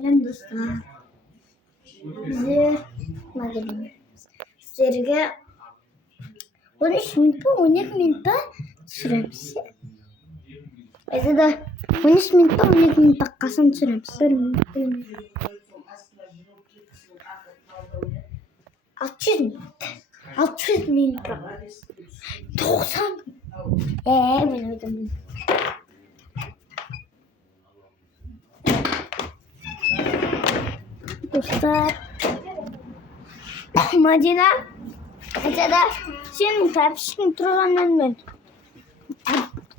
Selam dostlar. Bize magelim. Serge 13 minut, 12 minut süremiz. Bize de 13 minut, 12 minut dakikasını süremiz. 600 minut. 600 minut. 90. Ben ödedim. Dostlar. Madina. Acaba şimdi hepsini turlanın ben.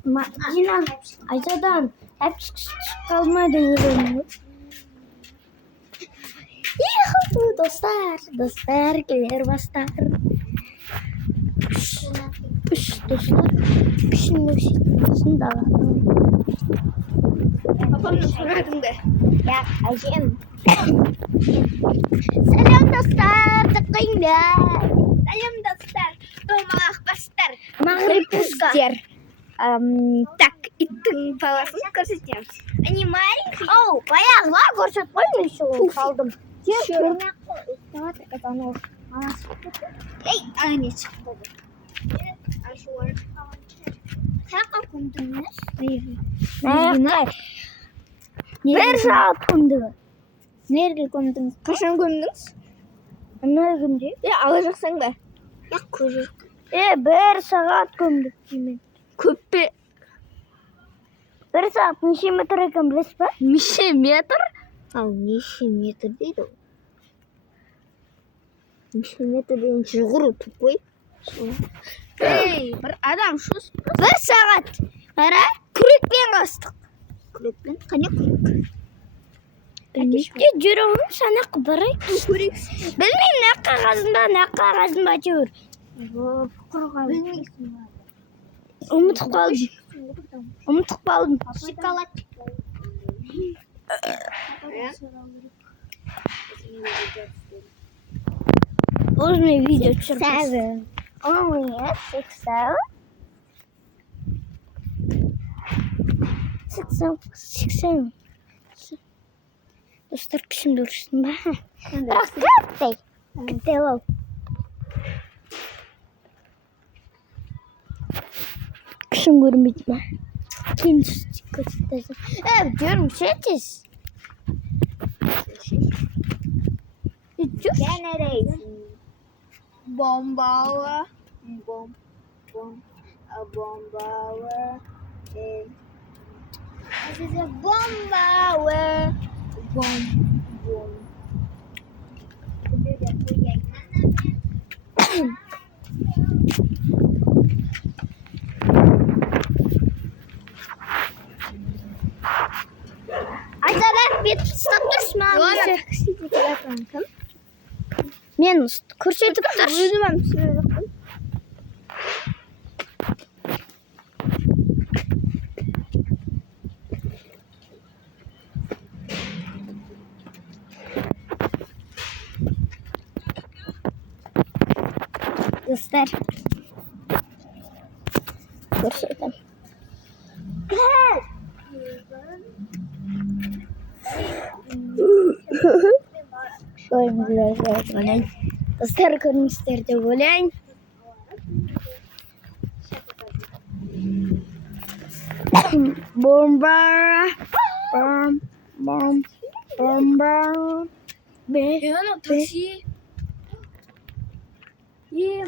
Madina. Acaba hepsi kalmadı ürünü. Yuhu dostlar. Dostlar gelir bastar. Dostlar. Şimdi da Babamla sorardım de. ya acım. Selam dostlar. Tıklayınlar. Selam dostlar. Doğmalak bastır. Maghrib puska. Так, иттің баласын көрсетеміз. Они маленькие. Оу, баяғылар көрсетпей мен шоу қалдым. Сен көрмей ақ қой. Ей, ана не шықты. Тақа көмдіңіз. Bir saat көмді. Nerede көмдіңіз? Қашан көмдіңіз? Ана күнде. Ала жақсаң ба? Я көріп. Bir saat көмдік деймін. Көп пе? Bir saat неше метр екен білесіз бе? Неше метр? Ал неше метр дейді ол. Неше метр деген жүгіру тупой. Ей, бір адам шуыз. Bir saat. Ара күрекпен қастық. Күрекпен? Қане күрек? Білмейді жүрегім санақ барай. Күрек. Білмеймін не қағазында жүр. Білмейсің ба? Ұмытып қалдым. Шоколад. Возьми видео черпать. Нет, 80. Достар күшін дұрысын ба? Бірақ көптей. Көптей ол. Күшін көрмейді ма? Кейін көтетесің. Жүрім шетіз. Generation. Bombalı. Bombalı. Size bombalı. Bom. Acaba bir stop durma. Men көрсетіп тұр. Өзім сөйледім. Dostlar. Көрсетем. Ойлайын. Достар көріңіздер деп ойлайын. Бомбара. Бомбара. Ана такси.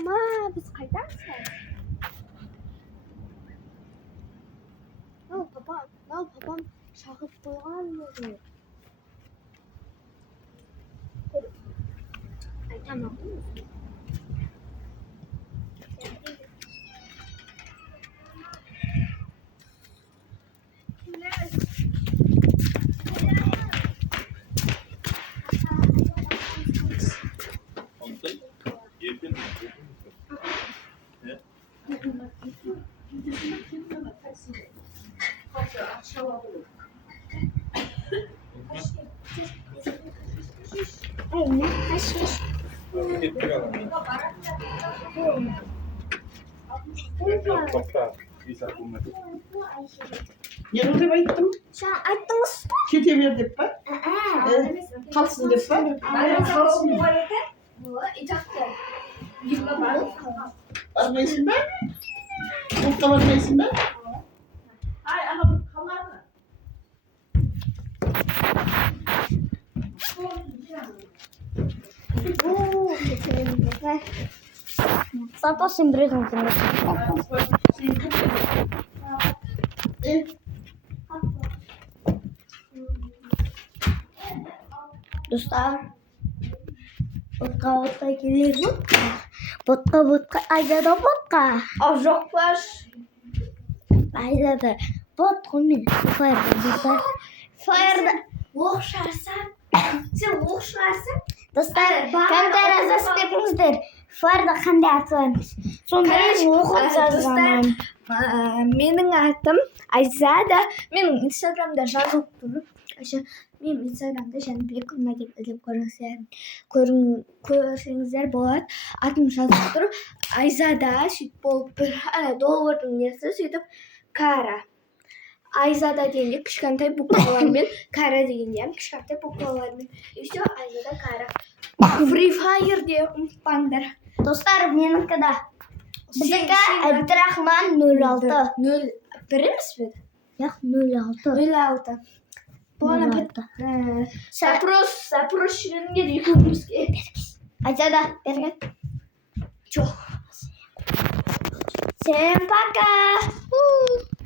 Ма, біз қайтамыз ба? Папам шағып қойған еді. Айтамын. Yanında bayıttım. Sen attınız. Kete ver деп па? Kalsın деп па? Бармайсың ба? Клубқа бармайсың ба? Ай, аға қалады. Зато симбризм симбризм. Dostlar. Vodka gelir vodka. Ayda da vodka. Azoklar. Ayda da vodka mı? Fire. Okşarsan. Sen okşarsın. Dostlar, kamera zaspetіңіздер. Фарда қандай аты бармыз? Сонда оқып жазғанмын. Менің атым Айзада. Менің инстаграмда жазылып тұр. Мен инстаграмда Жәнібек Күлма деп іздеп көрсеңіздер болады. Атым жазылып тұр. Айзада сөйтіп болып бір доллардың несі сөйтіп Кара. Айзада дегенде кішкентай буквалармен, Кара дегенде кішкентай буквалармен. И все, Айзада Кара. Free Fire'де ұмытпаңдар. Достар, менікі да. Біздікі Әбдірахман 06. 01 емес пе? Яқ, 06. 06. Бұны 06. запрос жүргенге де екеумізге. Айзада, берген. Жоқ. Всем пока!